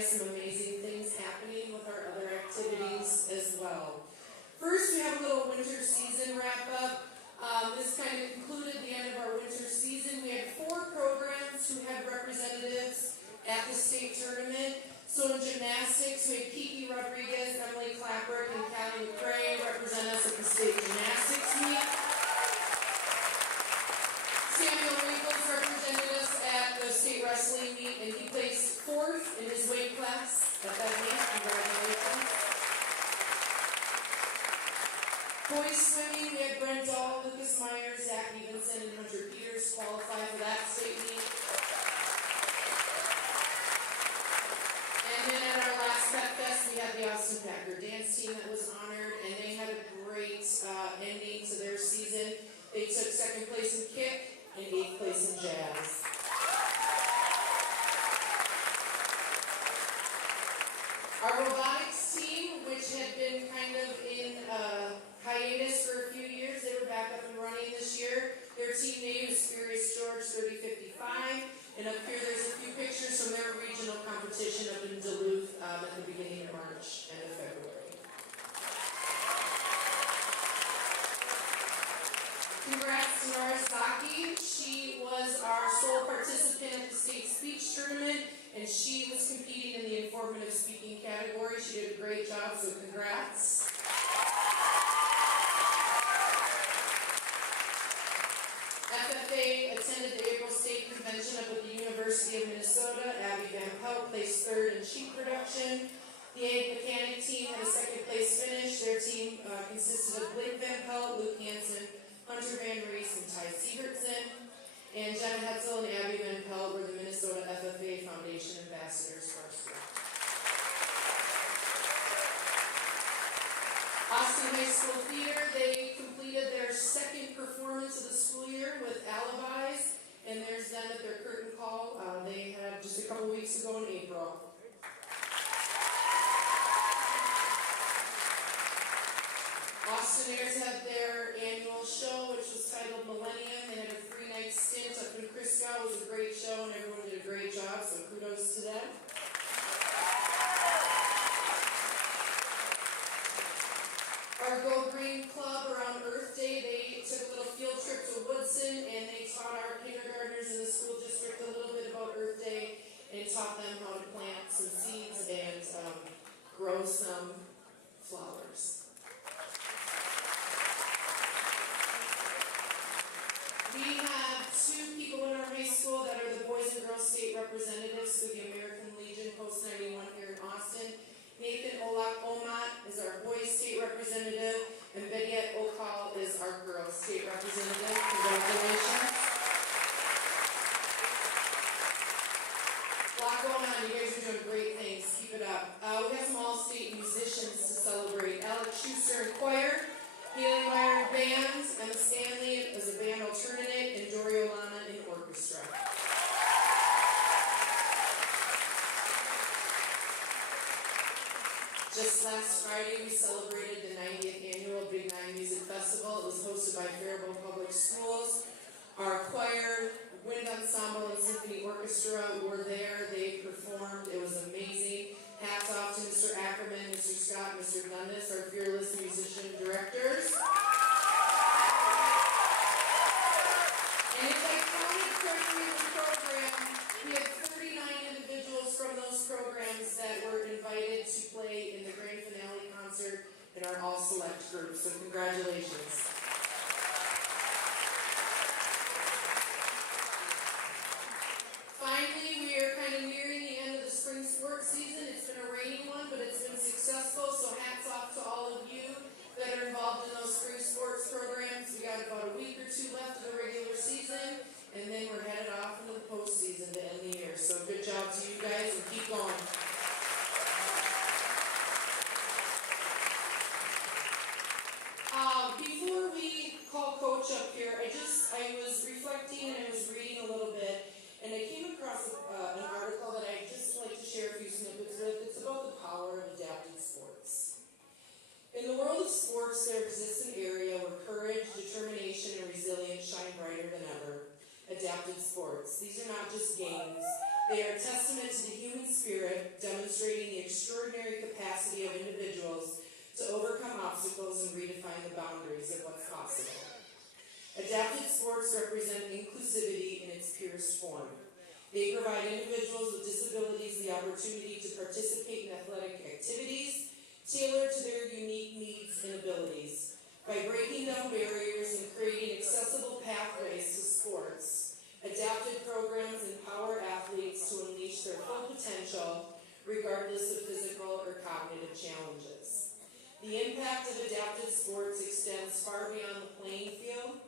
guys some amazing things happening with our other activities as well. First, we have a little winter season wrap up. This kind of concluded the end of our winter season. We had 4 programs who had representatives at the state tournament. So in gymnastics, we had Kiki Rodriguez, Emily Clapper, and Callie McCray represent us at the state gymnastics meet. Samuel Winkles represented us at the state wrestling meet, and he placed 4th in his weight class at that meet. Congratulations. Boys swimming, we had Brent Dahl, Lucas Myers, Zach Evenson, and Hunter Peters qualify for that state meet. And then at our last Pep Fest, we had the Austin Packer dance team that was honored, and they had a great ending to their season. They took 2nd place in kick and 8th place in jazz. Our robotics team, which had been kind of in hiatus for a few years, they were back up and running this year. Their team name is Furious George 3055, and up here there's a few pictures from their regional competition up in Duluth at the beginning of March and of February. Congrats to Nora Zaki. She was our sole participant at the state speech tournament, and she was competing in the informative speaking category. She did a great job, so congrats. FFA attended the April State Convention up at the University of Minnesota. Abby Van Pelt placed 3rd in sheep production. The Ag Mechanic team had a 2nd place finish. Their team consisted of Blake Van Pelt, Luke Hansen, Hunter Van Rees, and Ty Sievertson. And Jenna Hetzel and Abby Van Pelt were the Minnesota FFA Foundation ambassadors for our school. Austin High School Theater, they completed their 2nd performance of the school year with Alibis, and there's them at their curtain call. They had just a couple weeks ago in April. Austin Airs had their annual show, which was titled Millennium. They had a 3-night stint up in Crisco. It was a great show, and everyone did a great job, so kudos to them. Our Go Green Club around Earth Day, they took a little field trip to Woodson, and they taught our kindergartners in the school district a little bit about Earth Day and taught them how to plant some seeds and grow some flowers. We have 2 people in our high school that are the Boys and Girls State Representatives for the American Legion Post 91 here in Austin. Nathan Olak Omat is our Boys State Representative, and Bediet Okal is our Girls State Representative. Congratulations. A lot going on. You guys are doing great things. Keep it up. We have some all-state musicians to celebrate. Alex Schuster in choir, Haley Meyer in band, Emma Stanley as a band alternate, and Dorio Lana in orchestra. Just last Friday, we celebrated the 90th annual Big 9 Music Festival. It was hosted by Faribault Public Schools. Our choir, wind ensemble, and symphony orchestra were there. They performed. It was amazing. Hats off to Mr. Ackerman, Mr. Scott, Mr. Dundas, our fearless musician directors. And if I counted correctly in the program, we had 39 individuals from those programs that were invited to play in the grand finale concert in our all-select group. So congratulations. Finally, we are kind of nearing the end of the spring sports season. It's been a rainy one, but it's been successful, so hats off to all of you that are involved in those spring sports programs. We got about a week or 2 left of the regular season, and then we're headed off into the postseason to end the year. So good job to you guys, and keep going. Before we call Coach up here, I was reflecting and I was reading a little bit, and I came across an article that I'd just like to share a few snippets with. It's about the power of adapted sports. In the world of sports, there exists an area where courage, determination, and resilience shine brighter than ever. Adapted sports. These are not just games. They are a testament to the human spirit, demonstrating the extraordinary capacity of individuals to overcome obstacles and redefine the boundaries of what's possible. Adapted sports represent inclusivity in its purest form. They provide individuals with disabilities the opportunity to participate in athletic activities tailored to their unique needs and abilities. By breaking down barriers and creating accessible pathways to sports, adapted programs empower athletes to unleash their full potential regardless of physical or cognitive challenges. The impact of adapted sports extends far beyond the playing field.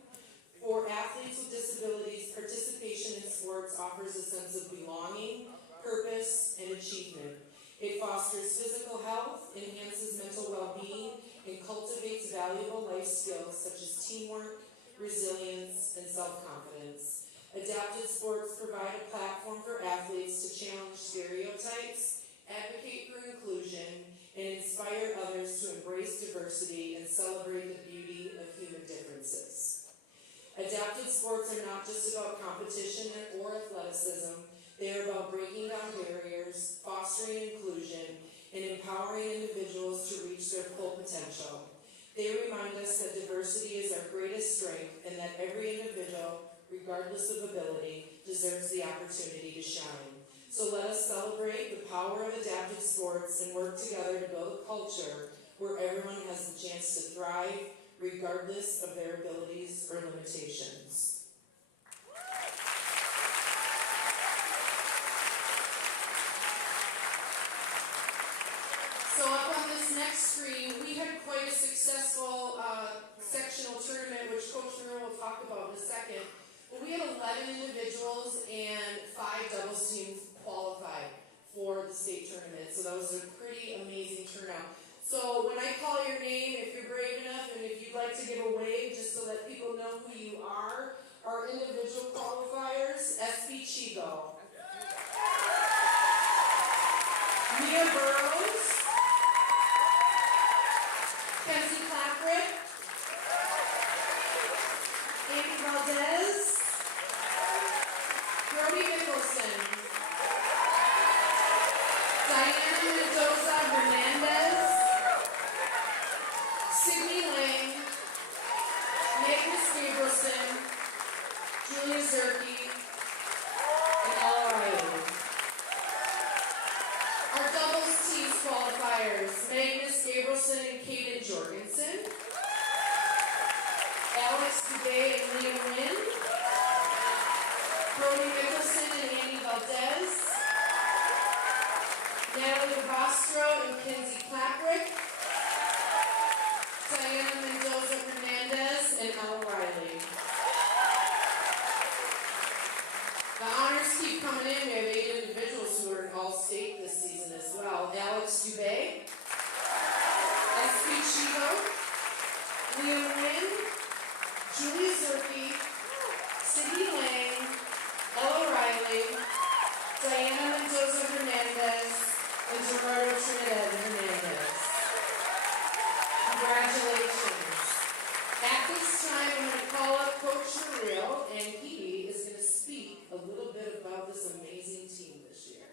For athletes with disabilities, participation in sports offers a sense of belonging, purpose, and achievement. It fosters physical health, enhances mental well-being, and cultivates valuable life skills such as teamwork, resilience, and self-confidence. Adapted sports provide a platform for athletes to challenge stereotypes, advocate for inclusion, and inspire others to embrace diversity and celebrate the beauty of human differences. Adapted sports are not just about competition or athleticism. They are about breaking down barriers, fostering inclusion, and empowering individuals to reach their full potential. They remind us that diversity is our greatest strength and that every individual, regardless of ability, deserves the opportunity to shine. So let us celebrate the power of adapted sports and work together to build a culture where everyone has the chance to thrive, regardless of their abilities or limitations. So up on this next screen, we had quite a successful sectional tournament, which Coach Miller will talk about in a second. But we had 11 individuals and 5 doubles teams qualified for the state tournament. So that was a pretty amazing turnout. So when I call your name, if you're brave enough and if you'd like to give a wave just to let people know who you are, our individual qualifiers, SB Chigo, Mia Burrows, Kenzie Clackrick, Amy Valdez, Brody Nicholson, Diana Mendoza Hernandez, Sydney Lang, Magnus Gabrielson, Julia Zerke, and Ella Riley. Our doubles teams qualifiers, Magnus Gabrielson and Kaden Jorgensen, Alex Dubé and Liam Wynn, Brody Nicholson and Andy Valdez, Natalie Vostro and Kinsey Clackrick, Diana Mendoza Hernandez, and Ella Riley. The honors keep coming in. We have 8 individuals who are in All-State this season as well. Alex Dubé, SB Chigo, Liam Wynn, Julia Zerke, Sydney Lang, Ella Riley, Diana Mendoza Hernandez, and Gerardo Trinidad Hernandez. Congratulations. At this time, I'm going to call up Coach Muriel, and he is going to speak a little bit about this amazing team this year.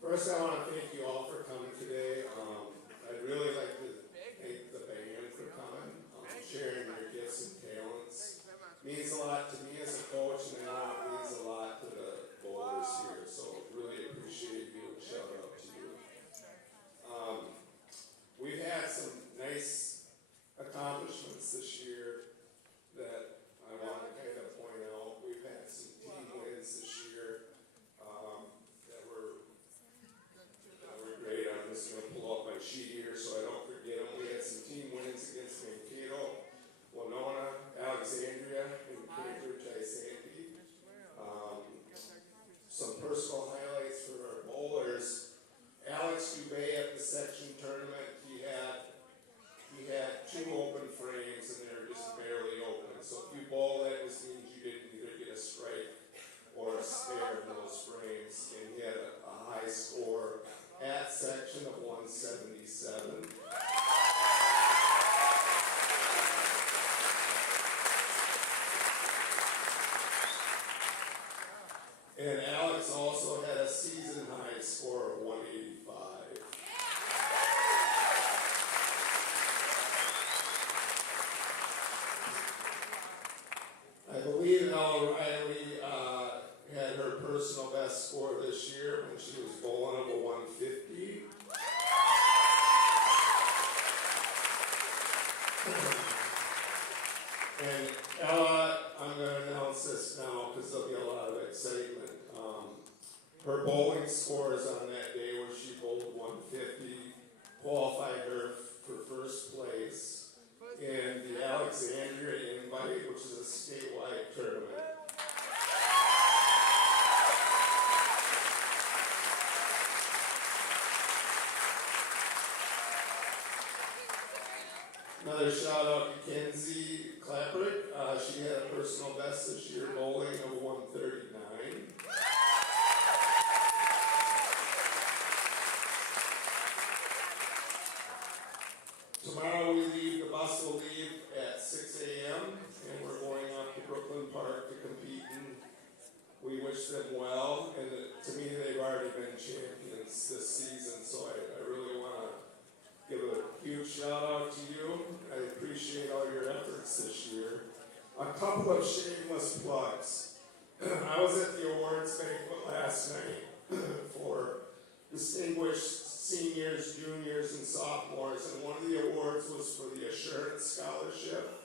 First, I want to thank you all for coming today. I'd really like to thank the band for coming, sharing your gifts and talents. Means a lot to me as a coach, and I know it means a lot to the bowlers here. So really appreciate you, and shout out to you. We've had some nice accomplishments this year that I want to kind of point out. We've had some team wins this year that were Another shout out to Kenzie Claperick. She had a personal best this year bowling of 139. Tomorrow the bus will leave at 6 a.m. and we're going up to Brooklyn Park to compete, and we wish them well. And to me, they've already been champions this season, so I really want to give a huge shout out to you. I appreciate all your efforts this year. A couple of shameless plugs. I was at the awards banquet last night for distinguished seniors, juniors, and sophomores, and one of the awards was for the Assurance Scholarship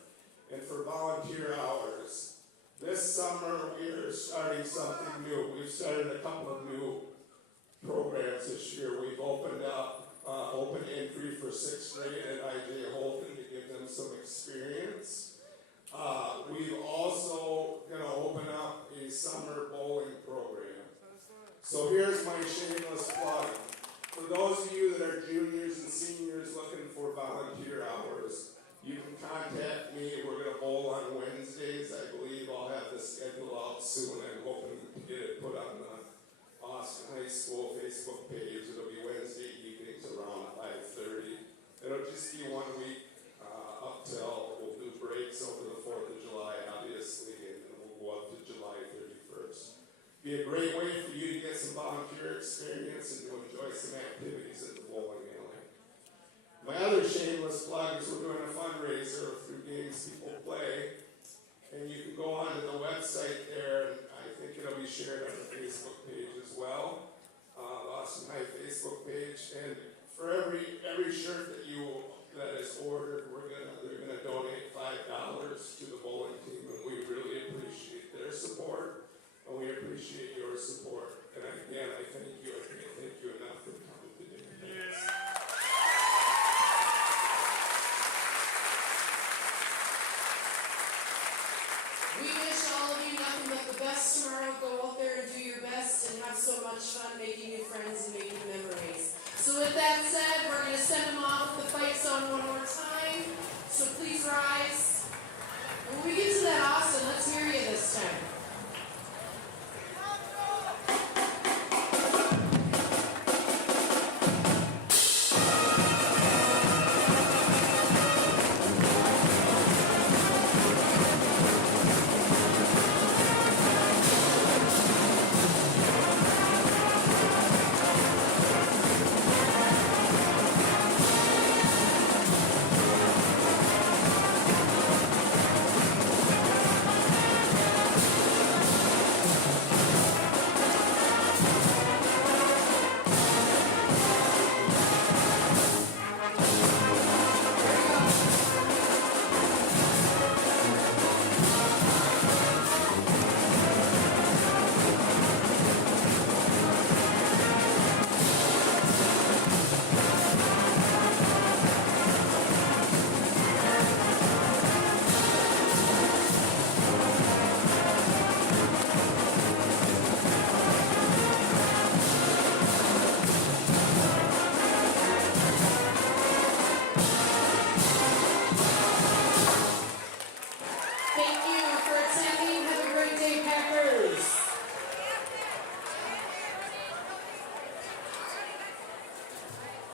and for volunteer hours. This summer we are starting something new. We've started a couple of new programs this year. We've opened up open entry for 6th grade at I.J. Holden to give them some experience. We've also going to open up a summer bowling program. So here's my shameless plug. For those of you that are juniors and seniors looking for volunteer hours, you can contact me. We're going to bowl on Wednesdays. I believe I'll have the schedule out soon. I'm hoping to get it put on the Austin High School Facebook page. It'll be Wednesday evenings around 5:30. It'll just be 1 week up till we'll do breaks over the 4th of July, obviously, and then we'll go up to July 31st. Be a great way for you to get some volunteer experience and to enjoy some activities at the bowling alley. My other shameless plug is we're doing a fundraiser through Games People Play, and you can go onto the website there, and I think it'll be shared on the Facebook page as well, Austin High Facebook page. And for every shirt that is ordered, they're gonna donate $5 to the bowling team, and we really appreciate their support. And we appreciate your support. And again, I thank you. I can't thank you enough for coming today. Thanks. We wish all of you nothing but the best tomorrow. Go out there and do your best and have so much fun making new friends and making memories. So with that said, we're going to send them off with the fight song one more time. So please rise. And when we get to that Austin, let's hear you this time.